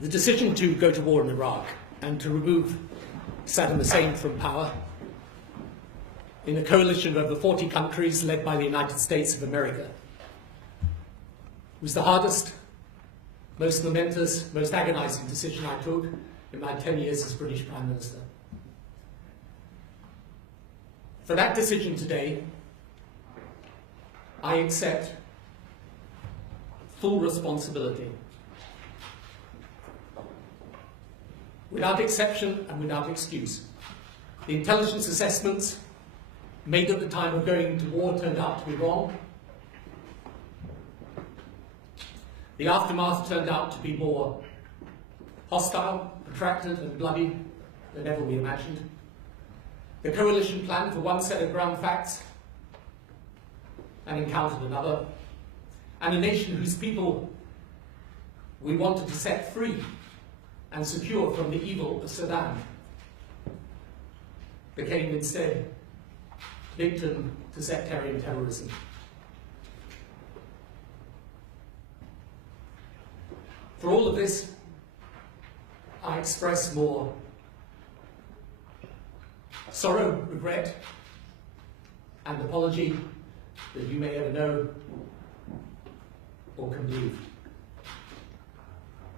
The decision to go to war in Iraq and to remove Saddam Hussein from power in a coalition of over 40 countries led by the United States of America was the hardest, most momentous, most agonizing decision I took in my 10 years as British Prime Minister. For that decision today, I accept full responsibility. Without exception and without excuse. The intelligence assessments made at the time of going to war turned out to be wrong. The aftermath turned out to be more hostile, protracted and bloody than ever we imagined. The coalition planned for one set of ground facts and encountered another. And a nation whose people we wanted to set free and secure from the evil of Saddam became instead victim to sectarian terrorism. For all of this, I express more sorrow, regret, and apology than you may ever know or can believe.